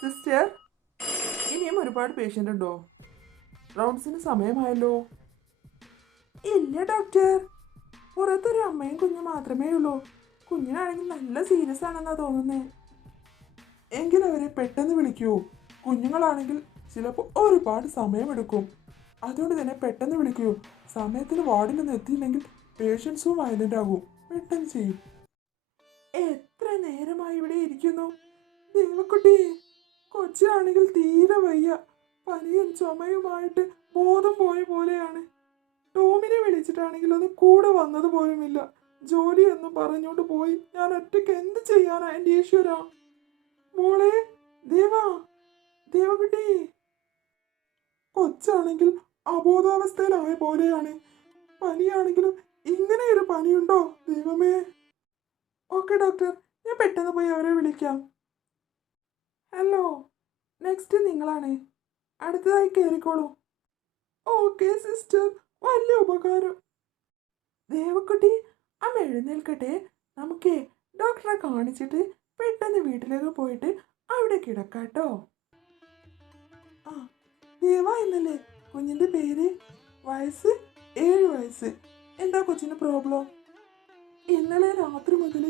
Sister, ഇനിയും ഒരുപാട് patient ഉണ്ടോ? റൗണ്ട്സിന് സമയമായല്ലോ. ഇല്ല ഡോക്ടർ, പുറത്തൊരു അമ്മയും കുഞ്ഞും മാത്രമേ ഉള്ളൂ. കുഞ്ഞിനാണെങ്കിൽ നല്ല സീരിയസ് ആണെന്നാ തോന്നുന്നത്. എങ്കിൽ അവരെ പെട്ടെന്ന് വിളിക്കൂ. കുഞ്ഞുങ്ങളാണെങ്കിൽ ചിലപ്പോൾ ഒരുപാട് സമയമെടുക്കും. അതുകൊണ്ട് തന്നെ പെട്ടെന്ന് വിളിക്കൂ. സമയത്തിന് വാർഡിലൊന്നും എത്തിയില്ലെങ്കിൽ പേഷ്യൻസും വയലൻ്റ് ആകും. പെട്ടെന്ന് ചെയ്യും. എത്ര നേരമായി ഇവിടെ ഇരിക്കുന്നു. ദേവക്കുട്ടി, കൊച്ചിനാണെങ്കിൽ തീരെ വയ്യ. പനിയും ചുമയുമായിട്ട് ബോധം പോയ പോലെയാണ്. ടോമിനെ വിളിച്ചിട്ടാണെങ്കിൽ അത് കൂടെ വന്നത് പോലുമില്ല. ജോലി എന്ന് പറഞ്ഞോണ്ട് പോയി. ഞാൻ ഒറ്റയ്ക്ക് എന്ത് ചെയ്യാനാ എൻ്റെ ഈശ്വര. മോളെ ദേവാ, ദേവകുട്ടി, കൊച്ചാണെങ്കിൽ അബോധാവസ്ഥയിലായ പോലെയാണ്. പനിയാണെങ്കിലും ഇങ്ങനെ ഒരു പനിയുണ്ടോ ദൈവമേ. ഓക്കെ ഡോക്ടർ, ഞാൻ പെട്ടെന്ന് പോയി അവരെ വിളിക്കാം. ഹലോ, നെക്സ്റ്റ് നിങ്ങളാണ്. അടുത്തതായി കയറിക്കോളൂ. ഓക്കെ സിസ്റ്റർ, വലിയ ഉപകാരം. ദേവക്കുട്ടി, അമ്മ എഴുന്നേൽക്കട്ടെ. നമുക്കേ ഡോക്ടറെ കാണിച്ചിട്ട് പെട്ടെന്ന് വീട്ടിലേക്ക് പോയിട്ട് അവിടെ കിടക്കാട്ടോ. ആ, ദേവ എന്നല്ലേ കുഞ്ഞിൻ്റെ പേര്? വയസ്സ് 7 വയസ്സ്. എന്താ കൊച്ചിന് പ്രോബ്ലം? ഇന്നലെ രാത്രി മുതൽ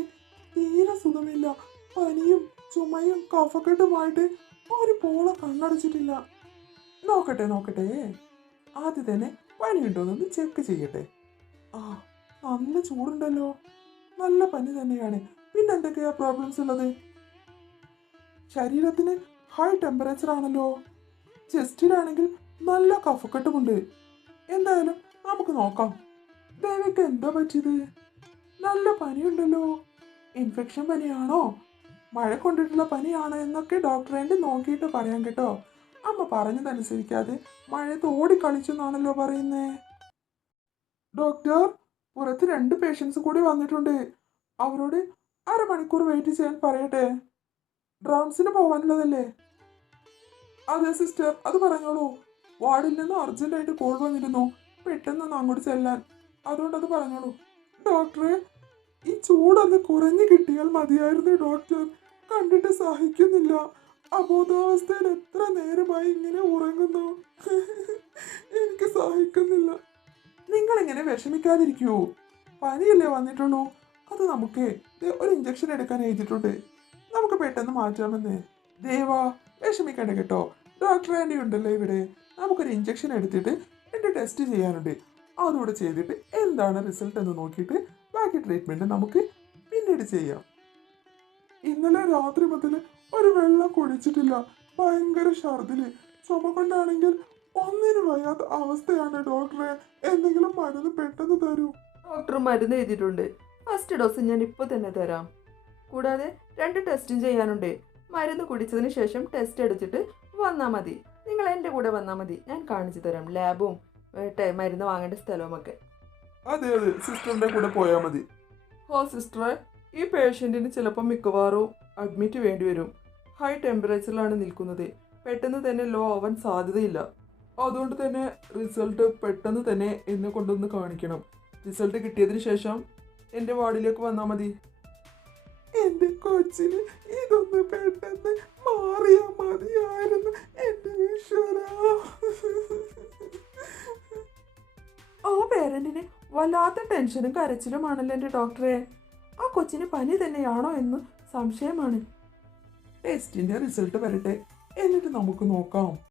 തീരെ സുഖമില്ല. പനിയും ചുമയും കഫക്കെട്ടുമായിട്ട് ഒരു പോള കണ്ണടച്ചിട്ടില്ല. നോക്കട്ടെ, ആദ്യം തന്നെ പനിയുണ്ടോന്നൊന്ന് ചെക്ക് ചെയ്യട്ടെ. ആ, നല്ല ചൂടുണ്ടല്ലോ. നല്ല പനി തന്നെയാണ്. പിന്നെ എന്തൊക്കെയാ പ്രോബ്ലംസ് ഉള്ളത്? ശരീരത്തിന് ഹൈ ടെമ്പറേച്ചർ ആണല്ലോ. ചെസ്റ്റിലാണെങ്കിൽ നല്ല കഫക്കെട്ടുമുണ്ട്. എന്തായാലും നമുക്ക് നോക്കാം. ദേവിക്ക് എന്താ പറ്റിയത്? നല്ല പനിയുണ്ടല്ലോ. ഇൻഫെക്ഷൻ പനിയാണോ, മഴ കൊണ്ടിട്ടുള്ള പനിയാണോ എന്നൊക്കെ ഡോക്ടറെ നോക്കിയിട്ട് പറയാം കേട്ടോ. അമ്മ പറഞ്ഞതനുസരിക്കാതെ മഴയത്ത് ഓടിക്കളിച്ചെന്നാണല്ലോ പറയുന്നേ. ഡോക്ടർ, പുറത്ത് 2 പേഷ്യൻസ് കൂടി വന്നിട്ടുണ്ട്. അവരോട് അരമണിക്കൂർ വെയിറ്റ് ചെയ്യാൻ പറയട്ടെ. റൗണ്ട്സിന് പോവാനുള്ളതല്ലേ? അതെ സിസ്റ്റർ, അത് പറഞ്ഞോളൂ. വാർഡിൽ നിന്ന് അർജന്റായിട്ട് കോൾ വന്നിരുന്നു, പെട്ടെന്നൊന്ന് അങ്ങോട്ട് ചെല്ലാൻ. അതുകൊണ്ട് അത് പറഞ്ഞോളൂ. ഡോക്ടറെ, ഈ ചൂടൊന്ന് കുറഞ്ഞു കിട്ടിയാൽ മതിയായിരുന്നു ഡോക്ടർ. കണ്ടിട്ട് സഹിക്കുന്നില്ല. അബോധാവസ്ഥയിൽ എത്ര നേരമായി ഇങ്ങനെ ഉറങ്ങുന്നു. എനിക്ക് സഹിക്കുന്നില്ല. നിങ്ങളിങ്ങനെ വിഷമിക്കാതിരിക്കൂ. പനിയല്ലേ വന്നിട്ടുള്ളൂ. അത് നമുക്ക് ഒരു ഇഞ്ചക്ഷൻ എടുക്കാൻ എഴുതിയിട്ടുണ്ട്. നമുക്ക് പെട്ടെന്ന് മാറ്റാമെന്ന്. ദേവാ, വിഷമിക്കണ്ട കേട്ടോ. ഡോക്ടർ ആൻറ്റി ഉണ്ടല്ലോ ഇവിടെ. നമുക്കൊരു ഇഞ്ചക്ഷൻ എടുത്തിട്ട് എൻ്റെ ടെസ്റ്റ് ചെയ്യാനുണ്ട്. അതുകൂടെ ചെയ്തിട്ട് എന്താണ് റിസൾട്ട് എന്ന് നോക്കിയിട്ട് ബാക്കി ട്രീറ്റ്മെൻറ്റ് നമുക്ക് പിന്നീട് ചെയ്യാം. ഇന്നലെ രാത്രി മുതൽ ഒരു വെള്ളം കുടിച്ചിട്ടില്ല. ഭയങ്കര ഛർദില്. ചുമ കൊണ്ടാണെങ്കിൽ ഒന്നിനും വയ്യാത്ത അവസ്ഥയാണ് ഡോക്ടറെ. എന്തെങ്കിലും മരുന്ന് പെട്ടെന്ന് തരൂ. ഡോക്ടർ മരുന്ന് എഴുതിയിട്ടുണ്ട്. ഫസ്റ്റ് ഡോസ് ഞാൻ ഇപ്പോൾ തന്നെ തരാം. കൂടാതെ 2 ടെസ്റ്റും ചെയ്യാനുണ്ട്. മരുന്ന് കുടിച്ചതിന് ശേഷം ടെസ്റ്റ് എടുത്തിട്ട് വന്നാൽ മതി. നിങ്ങൾ എൻ്റെ കൂടെ വന്നാൽ മതി. ഞാൻ കാണിച്ചു തരാം ലാബും മരുന്ന് വാങ്ങേണ്ട സ്ഥലവുമൊക്കെ. അതെ, സിസ്റ്ററിൻ്റെ കൂടെ പോയാൽ മതി. സിസ്റ്ററെ, ഈ പേഷ്യൻറ്റിന് ചിലപ്പോൾ മിക്കവാറും അഡ്മിറ്റ് വേണ്ടി വരും. ഹൈ ടെമ്പറേച്ചറിലാണ് നിൽക്കുന്നത്. പെട്ടെന്ന് തന്നെ ലോ ആവാൻ സാധ്യതയില്ല. അതുകൊണ്ട് തന്നെ റിസൾട്ട് പെട്ടെന്ന് തന്നെ എന്നെ കൊണ്ടൊന്ന് കാണിക്കണം. റിസൾട്ട് കിട്ടിയതിന് ശേഷം എൻ്റെ വാർഡിലേക്ക് വന്നാൽ മതി. എൻ്റെ കൊച്ചിന് ഇതൊന്ന് പെട്ടെന്ന് മാറിയാൽ മതിയായിരുന്നു എൻ്റെ ഈശ്വര. ആ പേരന്റിന് വല്ലാത്ത ടെൻഷനും കരച്ചിലുമാണല്ലോ എൻ്റെ ഡോക്ടറെ. ആ കൊച്ചിന് പനി തന്നെയാണോ എന്ന് സംശയമാണ്. ടെസ്റ്റിൻ്റെ റിസൾട്ട് വരട്ടെ, എന്നിട്ട് നമുക്ക് നോക്കാം.